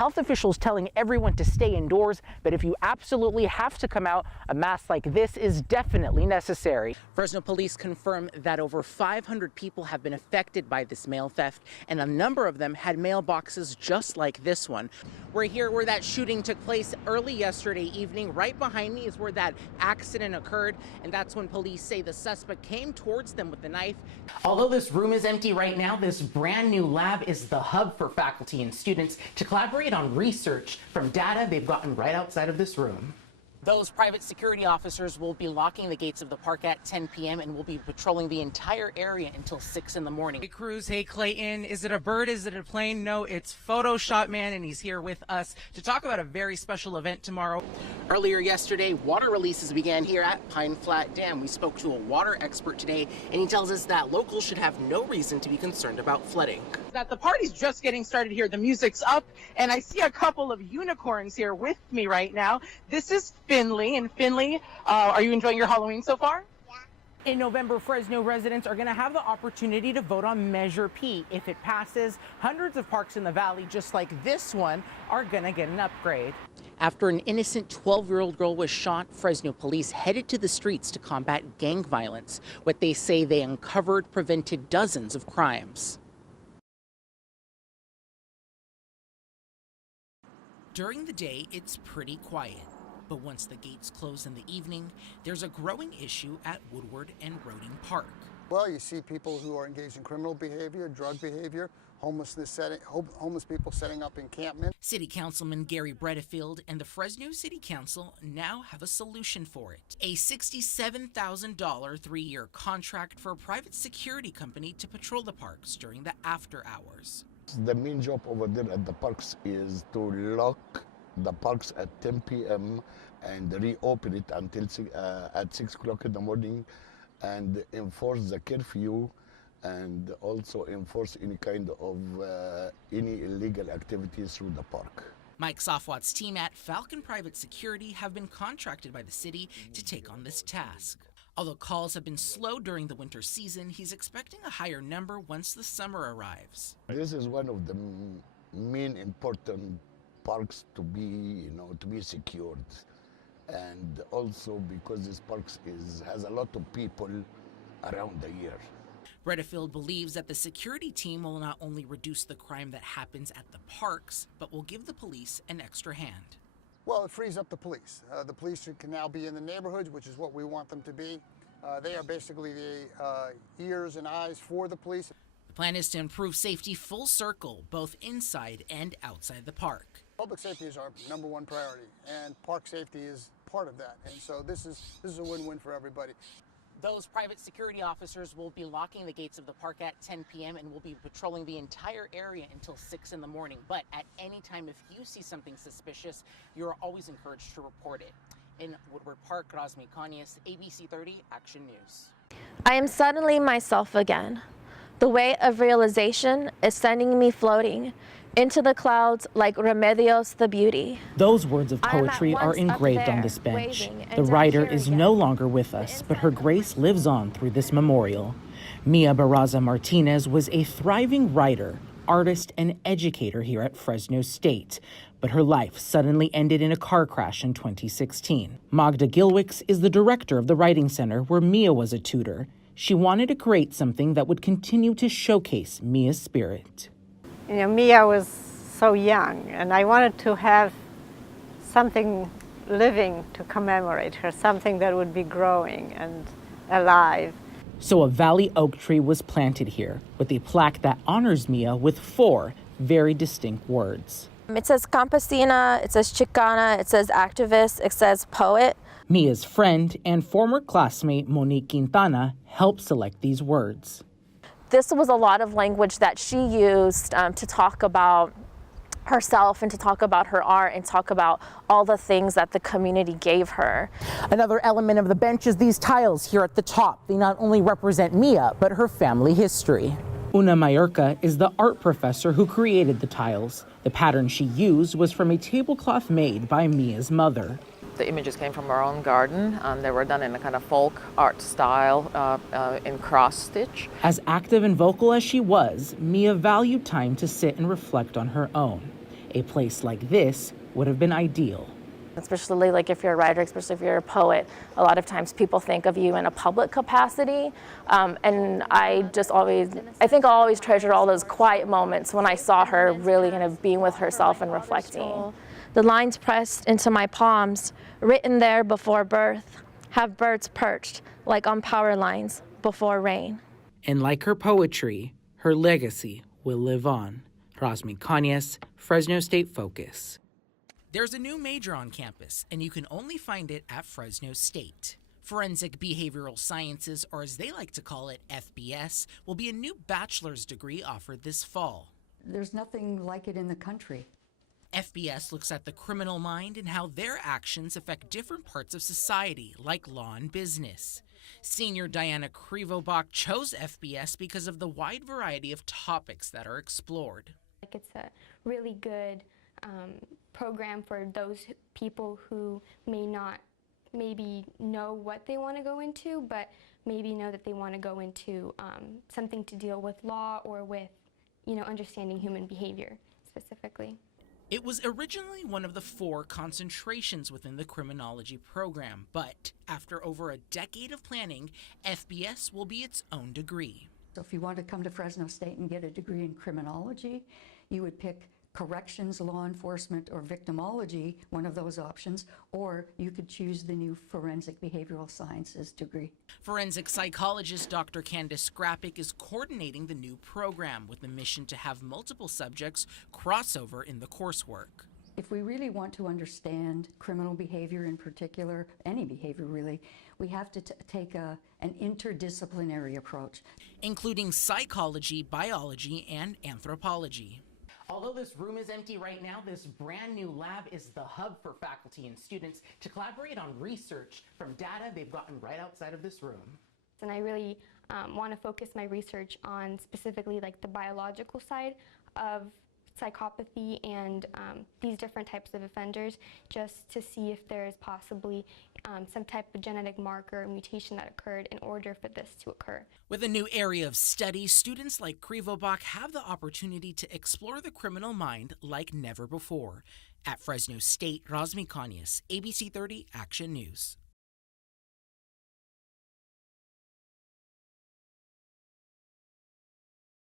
health officials telling everyone to stay indoors, but if you absolutely have to come out, a mask like this is definitely necessary. Fresno police confirm that over 500 people have been affected by this mail theft, and a number of them had mailboxes just like this one. We're here where that shooting took place early yesterday evening. Right behind me is where that accident occurred, and that's when police say the suspect came towards them with the knife. Although this room is empty right now, this brand new lab is the hub for faculty and students to collaborate on research from data they've gotten right outside of this room. Those private security officers will be locking the gates of the park at 10 p.m. and will be patrolling the entire area until 6 in the morning. Hey, Cruz. Hey, Clayton. Is it a bird? Is it a plane? No, it's Photoshop Man, and he's here with us to talk about a very special event tomorrow. Earlier yesterday, water releases began here at Pine Flat Dam. We spoke to a water expert today, and he tells us that locals should have no reason to be concerned about flooding. That the party's just getting started here. The music's up, and I see a couple of unicorns here with me right now. This is Finley, and Finley, are you enjoying your Halloween so far? Yeah. In November, Fresno residents are going to have the opportunity to vote on Measure P. If it passes, hundreds of parks in the valley, just like this one, are going to get an upgrade. After an innocent 12-year-old girl was shot, Fresno police headed to the streets to combat gang violence. What they say they uncovered prevented dozens of crimes. During the day, it's pretty quiet. But once the gates close in the evening, there's a growing issue at Woodward and Roding Park. Well, you see people who are engaged in criminal behavior, drug behavior, homeless people setting up encampment. City Councilman Gary Bredefield and the Fresno City Council now have a solution for it. A $67,000 3-year contract for a private security company to patrol the parks during the after hours. The main job over there at the parks is to lock the parks at 10 p.m. and reopen it until at 6 o'clock in the morning, and enforce the curfew, and also enforce any kind of any illegal activities through the park. Mike Safwat's team at Falcon Private Security have been contracted by the city to take on this task. Although calls have been slow during the winter season, he's expecting a higher number once the summer arrives. This is one of the main important parks to be, to be secured, and also because this park has a lot of people around the year. Bredefield believes that the security team will not only reduce the crime that happens at the parks, but will give the police an extra hand. Well, it frees up the police. The police can now be in the neighborhoods, which is what we want them to be. They are basically the ears and eyes for the police. The plan is to improve safety full circle, both inside and outside the park. Public safety is our number one priority, and park safety is part of that. And so this is a win-win for everybody. Those private security officers will be locking the gates of the park at 10 p.m. and will be patrolling the entire area until 6 in the morning. But at any time, if you see something suspicious, you're always encouraged to report it. In Woodward Park, Razmik Cañas, ABC 30 Action News. I am suddenly myself again. The weight of realization is sending me floating into the clouds like Remedios the Beauty. Those words of poetry are engraved on this bench. The writer is no longer with us, but her grace lives on through this memorial. Mia Barraza Martinez was a thriving writer, artist, and educator here at Fresno State, but her life suddenly ended in a car crash in 2016. Magda Gilwicks is the director of the Writing Center where Mia was a tutor. She wanted to create something that would continue to showcase Mia's spirit. Mia was so young, and I wanted to have something living to commemorate her, something that would be growing and alive. So a valley oak tree was planted here with a plaque that honors Mia with 4 very distinct words. It says campesina, it says Chicana, it says activist, it says poet. Mia's friend and former classmate Monique Quintana helped select these words. This was a lot of language that she used to talk about herself and to talk about her art and talk about all the things that the community gave her. Another element of the bench is these tiles here at the top. They not only represent Mia, but her family history. Una Mallorca is the art professor who created the tiles. The pattern she used was from a tablecloth made by Mia's mother. The images came from our own garden, and they were done in a kind of folk art style in cross stitch. As active and vocal as she was, Mia valued time to sit and reflect on her own. A place like this would have been ideal. Especially like if you're a writer, especially if you're a poet, a lot of times people think of you in a public capacity. And I think I'll always treasure all those quiet moments when I saw her really kind of being with herself and reflecting. The lines pressed into my palms, written there before birth, have birds perched like on power lines before rain. And like her poetry, her legacy will live on. Razmik Cañas, Fresno State Focus. There's a new major on campus, and you can only find it at Fresno State. Forensic Behavioral Sciences, or as they like to call it, FBS, will be a new bachelor's degree offered this fall. There's nothing like it in the country. FBS looks at the criminal mind and how their actions affect different parts of society, like law and business. Senior Diana Krivobach chose FBS because of the wide variety of topics that are explored. It's a really good program for those people who may not maybe know what they want to go into, but maybe know that they want to go into something to deal with law or with, understanding human behavior specifically. It was originally one of the 4 concentrations within the criminology program, but after over a decade of planning, FBS will be its own degree. So if you want to come to Fresno State and get a degree in criminology, you would pick corrections, law enforcement, or victimology, one of those options, or you could choose the new Forensic Behavioral Sciences degree. Forensic psychologist Dr. Candace Grappick is coordinating the new program with the mission to have multiple subjects crossover in the coursework. If we really want to understand criminal behavior in particular, any behavior really, we have to take an interdisciplinary approach. Including psychology, biology, and anthropology. Although this room is empty right now, this brand new lab is the hub for faculty and students to collaborate on research from data they've gotten right outside of this room. And I really want to focus my research on specifically like the biological side of psychopathy and these different types of offenders, just to see if there is possibly some type of genetic marker or mutation that occurred in order for this to occur. With a new area of study, students like Krivobach have the opportunity to explore the criminal mind like never before. At Fresno State, Razmik Cañas, ABC 30 Action News.